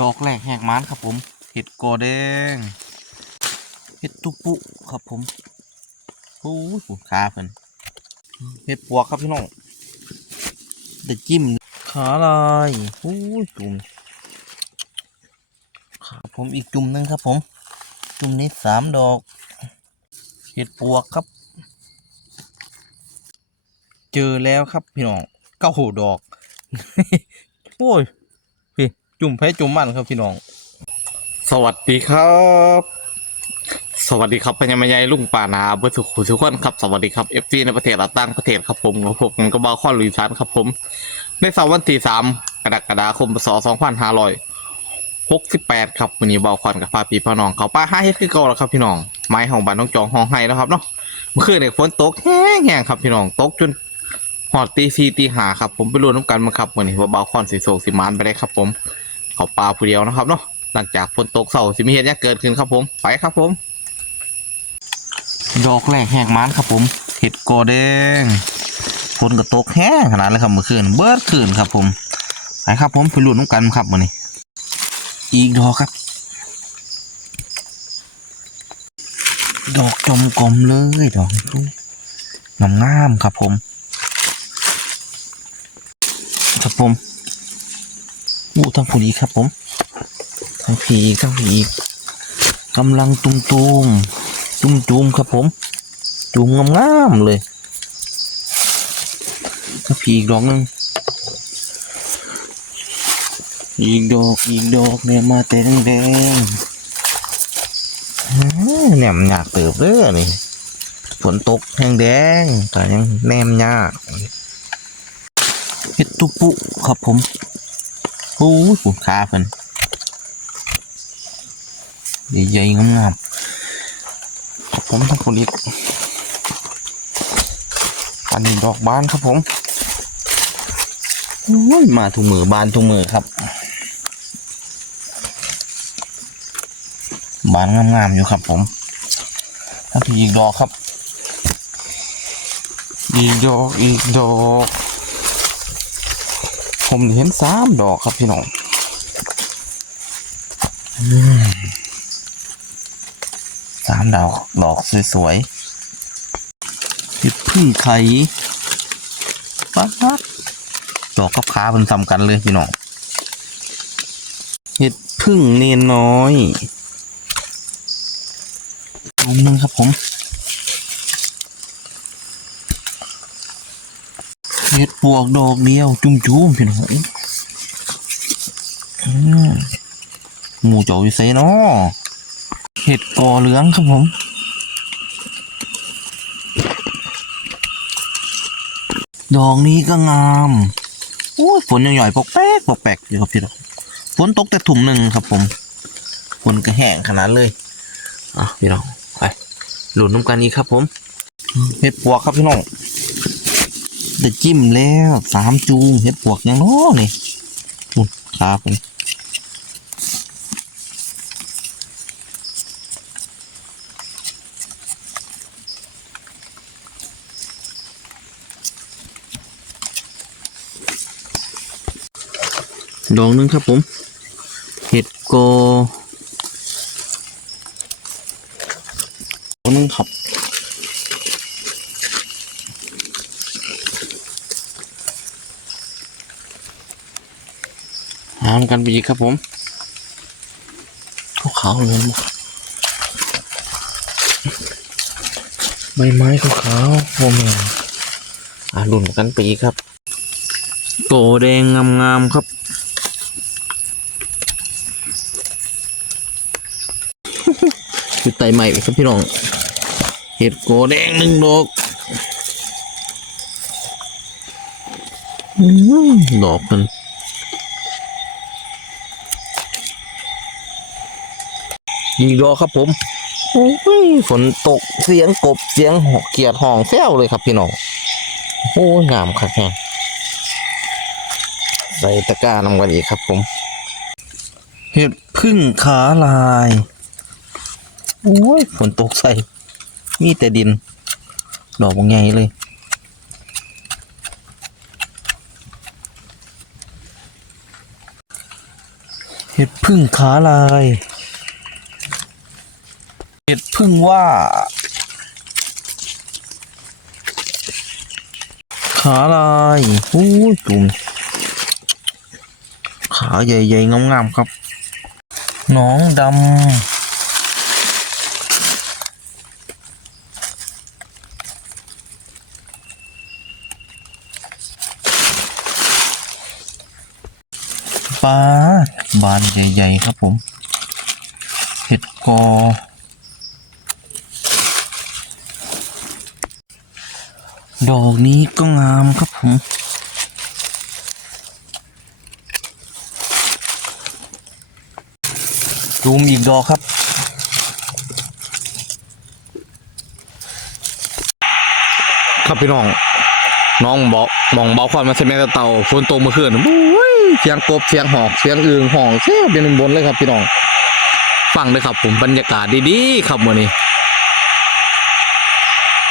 ดอกแรกแหกม้านครับผมเห็ดกอแดงเห็ดตุปุครับผมโอ้ยผูขาเพิ่นเห็ดปวกครับพี่น้องเด็ดจิ้มขาลายโอ้ยจุ่มครับผมอีกจุ่มหนึงครับผม จุ่มนี้สามดอกเห็ดปวกครับ เจอแล้วครับพี่น้องเก้าดอก โอ้ย จุ่มแพ้จุ่มมันครับพี่น้อง สวัสดีครับ สวัสดีครับพญามายายลุงป่านาเบอร์สุขุทุกคนครับสวัสดีครับเอฟซีในประเทศละต่างประเทศครับผมกับผมก็บาข้อลุยสานครับผม ในเสาร์วันที่สามกรกฎาคมพศสองพันห้าร้อยหกสิบแปดครับวันนี้เบาควันกับพาพี่พ่อน้องเขาป้าห้าเฮ็ดคือเก่าแล้วครับพี่น้องไม้ของบ้านน้องจองห้องไห้แล้วครับเนาะเมื่อคืนเนี่ยฝนตกแห้งๆครับพี่น้องตกจนหอดตีสี่ตีห้าครับผมไปรวมน้ำกันมาครับวันนี้ว่าเบาควันสีโศกสีมานไปได้ครับผม เขาปลาผู้เดียวนะครับเนาะหลังจากฝนตกเสาสิมีเหตุเนี้ยเกิดขึ้นครับผมไปครับผม ดอกแรกแหกม้านครับผมเห็ดกอแดงฝนก็ตกแห้งขนาดเลยครับเมื่อคืนเบิร์ดคืนครับผมไปครับผมไปลุ้นน้ำกันครับวันนี้ อีกดอกครับ ดอกจมกลมเลยดอกนี้งามงามๆครับผมครับผม อู้ทั้งผีครับผม ทั้งผีอีกทั้งผีอีกกำลังตุ้มตุมจุ่มจุ่มครับผมจุ่มงามๆเลยทั้งผีอีกดอกหนึ่งอีกดอกอีกดอกเนี่ยมาแต่แดงๆอื้อเนี่ยมันอยากเติบเลยนี่ฝนตกแห้งแดงแต่ยังแนมยากเฮ็ดตุปุครับผม โอ้ยผูขาเพิ่นใหญ่ๆงามๆครับผมทั้งผลิตอันนี้ดอกบานครับผมโอ้ยมาทุกมือบานทุกมือครับ บานงามๆอยู่ครับผมถ้าพี่อีกดอกครับอีกดอกอีกดอก ผมเห็นสามดอกครับพี่น้องสามดอกดอกสวยๆเห็ดพึ่งไข่ปั๊บดอกกับขาเป็นสำกันเลยพี่น้องเห็ดพึ่งเนนน้อยอันนึงครับผม เห็ ดปวกดอกเดียว จุ่มจุ่มพี่น้องหมูเจ๋ออยู่ไซเนาะเห็ดกอเหลืองครับผมดอกนี้ก็งามโอ้ยฝนยังหย่อยปกแป๊กปกแป๊กอยู่ครับพี่น้องฝนตกแต่ถุ่มหนึ่งครับผมฝนก็แห้งขนาดเลยอะพี่น้องไปหลุนน้ำกันอีกครับผมเห็ดปวกครับพี่น้อง ได้จิ้มแล้วสามจูงเห็ดปวกยังน้อนี่อุ่นขาผมดองหนึงครับผม เห็ดโกดองหนึงครับ หามกันไปอีกครับผมขาวๆเลยใบไม้ขาวๆโอ้แม่อ่าลุ่นกันไปอีกครับโกแดงงามๆครับคือไตใหม่ครับพี่น้อง เห็ดโกแดงหนึ่งดอกอื้อดอกมัน อีกดอกครับผมโอ้ยฝนตกเสียงกบเสียงหอกเกียดห้องแซวเลยครับพี่น้องโอ้ยงามครับแฮงใส่ตะกร้านำกันอีกครับผม เห็ดพึ่งขาลายโอ้ยฝนตกใส่ มีแต่ดิน ดอกบางใหญ่เลยเห็ดพึ่งขาลายเห็ ดพึ่งว่าขาลายอู้ยจุ่มขาใหญ่ๆงามๆครับ น้องดำปลาบานใหญ่ ๆ ครับผมเห็ดกอ ดอกนี้ก็งามครับผมซูมอีกดอกครับ ครับพี่น้อง น้องบอกมองเบาความมาเซเมตเต่าฝนตกเมื่อคืนโอ้ยเสียงกบเสียงหอกเสียงอึงหองเสียงเป็นบนเลยครับพี่น้อง ฟังเลยครับผมบรรยากาศดีๆครับมื่อนี้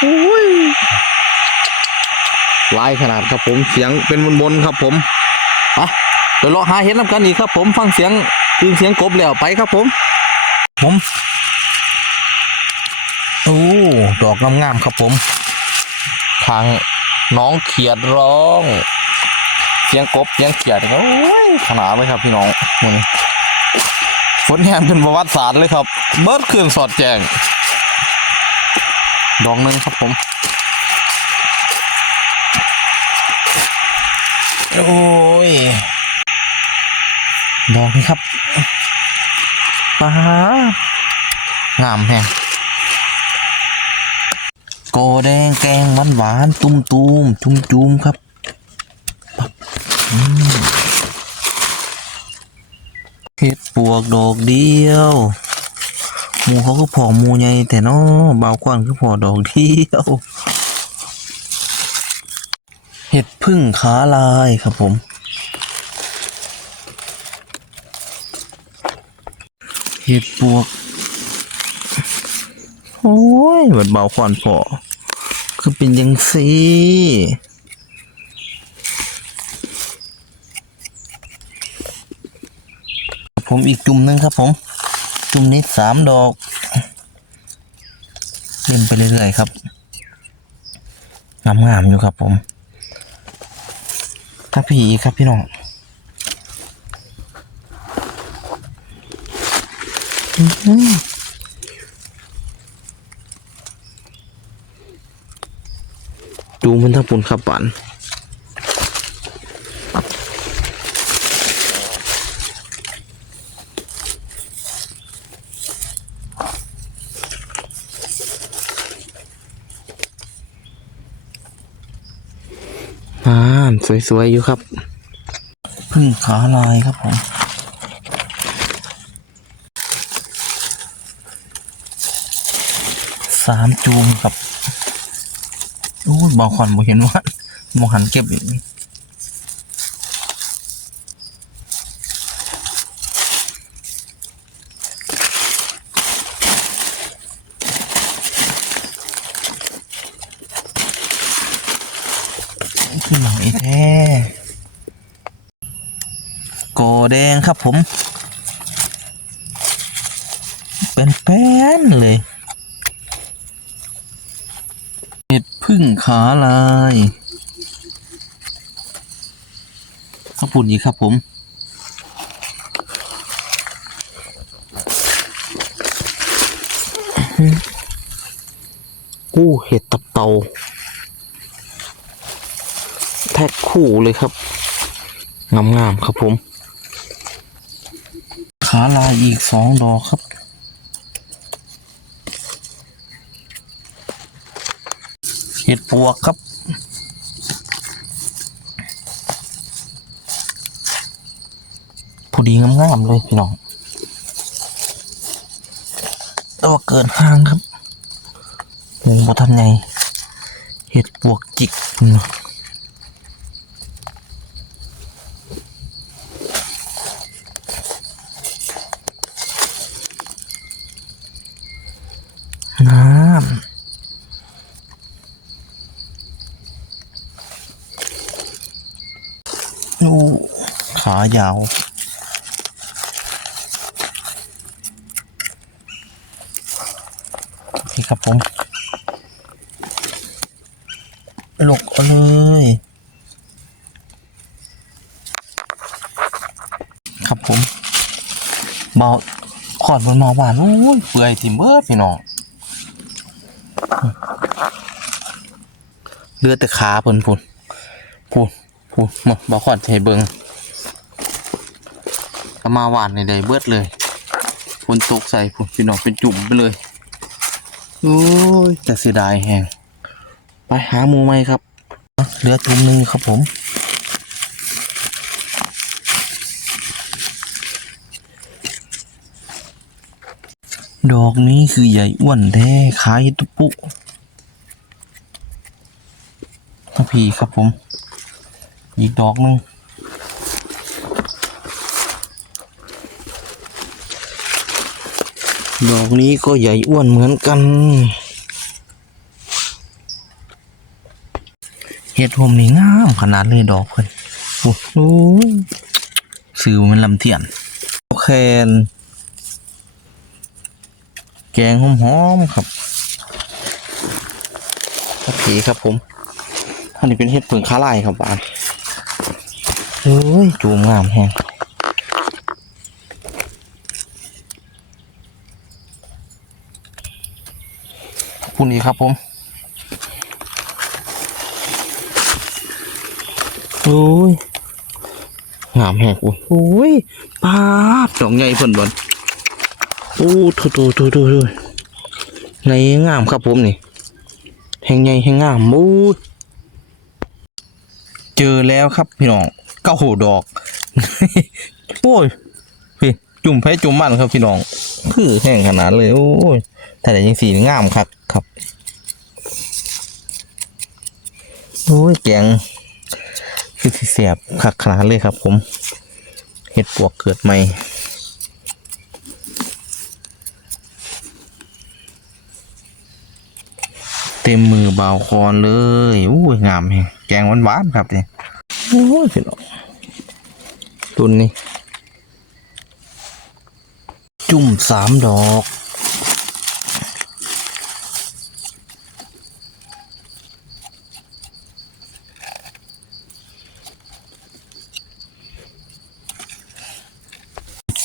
โอ้ย ลายขนาดครับผมเสียงเป็นบนๆครับผมอะเดี๋ยวเราหาเห็นน้ำกันอีกครับ ผมฟังเสียงอึงเสียงกบแล้วไปครับผม ผมโอ้ดอกงามๆครับผม ทางน้องเขียดร้อง เสียงกบเสียงเขียดโอ้ยขนาดเลยครับพี่น้องมึงฝนแห้งเป็นประวัติศาสตร์เลยครับ เบิร์ดคืนสอดแจงดอกหนึ่งครับผม โอ้ยดอกนี้ครับปลางามแฮงโกแดงแกงหวานหวานตุ้มตูมจุ่มจุ่มๆครับเห็ดปวกดอกเดียวหมูเขาก็พอหมูใหญ่แต่นาะเบากว้างก็พอดอกเดียว เห็ดพึ่งขาลายครับผมเห็ดปวก โอ้ยเหมือนเบาควันพอคือเป็นยังสีผมอีกจุ่มหนึงครับผม จุ่มนี้สามดอก เล่นไปเรื่อยๆครับงามๆอยู่ครับผม ครับพี่ครับพี่น้องดูมันทั้งปุ่นขับปันอ่าน สวยๆอยู่ครับพึ่งขาลายครับผมสามจูมครับโอ้ยบาขอนบอเห็นว่ามองหันเก็บอีกขึ้นหลังอีก แท้กอแดงครับผม เป็นแป้นเลยเห็ดพึ่งขาลายข้าวปุ่นอีกครับผมกู้เห็ดตับเตา แท็กคู่เลยครับ งามๆครับผม ขาลายอีกสองดอกครับ เห็ดปวกครับพอดีงามๆเลยพี่น้องแต่ว่าเกินห้างครับหมูบทันไงเห็ดปวกจิกเนาะ ครับโอ้ขายาวนี่ครับผมหลกเอาลยครับผมเบาขอดบนหมาหวานโอ้ยเปื่อยทิมเบิร์ดพี่น้อง เลือดแต่ขาเพิ่นพุ่นพุ่นพุ่นมาเบาขอดให้เบิงเอามาหวานในใดเบิดเลยพุ่นตกใส่พุ่นพี่น้องเป็นจุ่มไปเลยโอ้ยแต่เสียดายแฮงไปหาหมูไหมครับเลือดทุ่มหนึ่งครับผม ดอกนี้คือใหญ่อ้วนแท้ขายตุปุพระพีครับผม อีกดอกนึงดอกนี้ก็ใหญ่อ้วนเหมือนกัน เห็ดผมนี่งามขนาดเลยดอกเพิ่นโอ้โหซื้อมันลำเทียนโอเคน แกงหอมๆครับโอเคครับผม อันนี้เป็นเห็ดเผือกขาลายครับบ้านเฮ้ยจูมงามแฮงคุณอีกครับผมโอ้ยงามแฮงโอ้ยโอ้ยปาดดอกใหญ่เพิ่นบน อ้ถูถูถูถูถูในงามครับผมนี่แห่งใหญ่แห่งงามมูดเจอแล้วครับพี่น้องเก้าหูดอกโอ้ยพี่จุ่มแพ้จุ่มมันครับพี่น้อง คือแห้งขนาดเลย โอ้ยแต่แต่ยังสีงามครับครับโอ้ยแกงคือเสียบคักขนาดเลยครับผมเห็ดปวกเกิดใหม่ เต็มมือเบาคอนเลยอู้ยงามแฮงแกงหวานๆครับเนี่ยโอ้ยพี่น้องตุนนี่ จุ่มสามดอก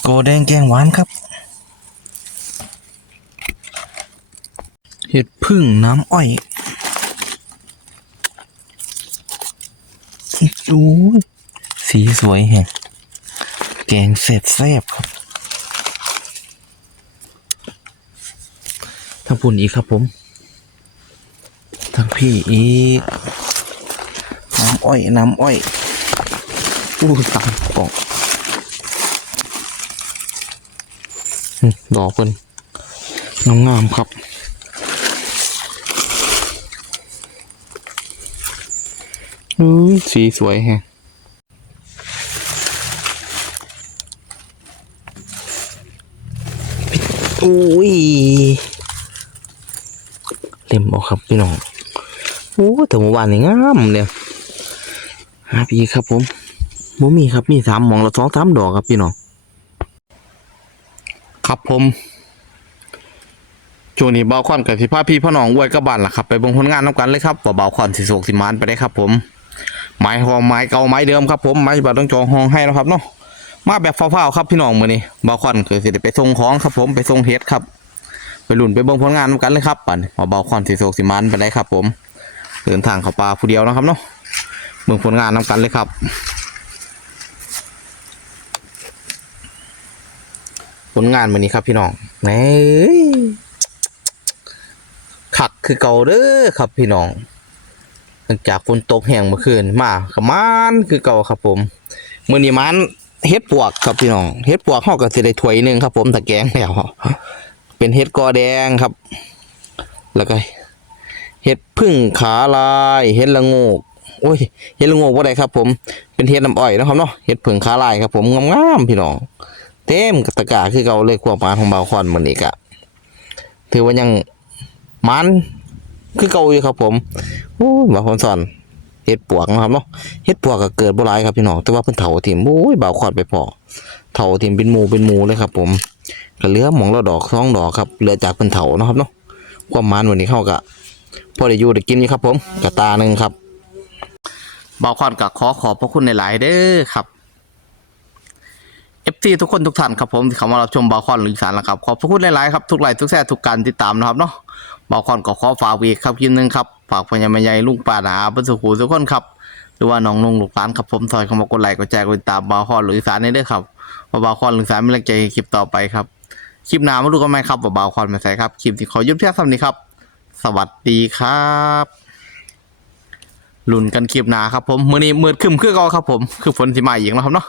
โกแดงแกงหวานครับ เห็ดพึ่งน้ำอ้อยโอ้ยสีสวยแฮะแกงเสร็จแซ่บครับทั้งปุ่นอีกครับผม ทั้งพี่อีก น้ำอ้อย น้ำอ้อยอู้ตามกล่องดอกเพิ่นงามๆครับ อุ้ย สีสวยแฮะอุ้ยเล่มออกครับพี่น้องโอ้แต่เมื่อวานนี่งามเนี่ยหาพี่ครับผมบ่มีครับมีสามหมองละสองสามดอกครับพี่น้องครับผมช่วงนี้เบาคอนกับพี่พ่อพี่พ่อน้องอวยกับบ้านล่ะครับ ไปบงผลงานน้ำกันเลยครับว่าเบาคอนสิโศกสิมานไปได้ครับผม ไม้หอมไม้เก่าไม้เดิมครับผมไม้บัดต้องจองห้องให้แล้วครับเนาะมาแบบฟ้าวๆครับพี่น้องมือนี้เบาคอนคือสิไปส่งของครับผมไปส่งเฮ็ดครับ ไปลุ้นไปเบิ่งผลงานน้ำกันเลยครับปั่นว่าเบาคอนสิโศกสิมานไปได้ครับ ผมเดินทางเข้าป่าผู้เดียวนะครับเนาะเบิ่งผลงานน้ำกันเลยครับผลงานวันนี้ครับพี่น้องแหมเอ้ยขักคือเก่าเด้อครับพี่น้อง หลังจากฝนตกแห้งเมื่อคืนมาขมานคือเก่าครับผมมื้อนี้มันเฮ็ดปวกครับพี่น้องเฮ็ดปวกเฮาก็สิได้ถ้วยหนึงครับ ผมตะแกงแล้วเป็นเฮ็ดกอแดงครับ แล้วก็เฮ็ดพึ่งขาลายเฮ็ดละโงกโอ้ยเฮ็ดละโงกบ่ได้ครับ ผมเป็นเฮ็ดน้ำอ้อยนะครับเนาะเฮ็ดพึ่งขาลายครับผมงามๆพี่น้องเต็มกระตะกาคือเก่าเลยความหมานของเบาคอนมันอีกอะถือว่ายังมัน คือเก่าอยู่ครับ ผมโอ้ยบาคอนสอนเฮ็ดปวกนะครับเนาะเฮ็ดปวกก็เกิดบ่หลายครับพี่น้องแต่ว่าเพิ่นเฒ่าถิ่มโอ้ยเบาคอนไปพอเฒ่าถิ่มเป็นหมู่เป็นหมู่เลยครับ ผมก็เหลือหมองละดอกสองดอกครับเหลือจากเพิ่นเฒ่าเนาะครับเนาะความมานวันนี้เข้ากับพอได้อยู่ได้กินอยู่ครับ ผมกระตาหนึ่งครับบาวคอนกับขอขอบพระคุณหลายๆเด้อครับ FC ทุกคนทุกท่านครับผมที่เข้ามารับชมบาวคอนหรือสานนะครับขอบพระคุณหลายๆครับทุกไลค์ทุกแชร์ทุกการติดตามนะครับเนาะ บาวคอนก็ขอฝากวีกครับคลิปหนึงครับฝากพญามาใหญ่ลุงป่าหนาพื่อนสุขูทุกคนครับหรือว่าน้องนุ่งลูกหลานครับผมซอยเข้ามากดไลค์กดแชร์กดติดตามบาวคอนหรือสานนี่เด้อครับว่าบาวคอนหรือสานมีแรงใจคลิปต่อไปครับคลิปหน้ามาดูกันไหมครับว่าบาวคอนมาใส่ครับคลิปที่ขอยุดเพียงเท่านี้ครับ สวัสดีครับลุ้นกันคลิปหน้าครับผมมือนี้มืดครึมคือเก็ครับผม คือฝนสิมาอีกแล้วครับเนาะ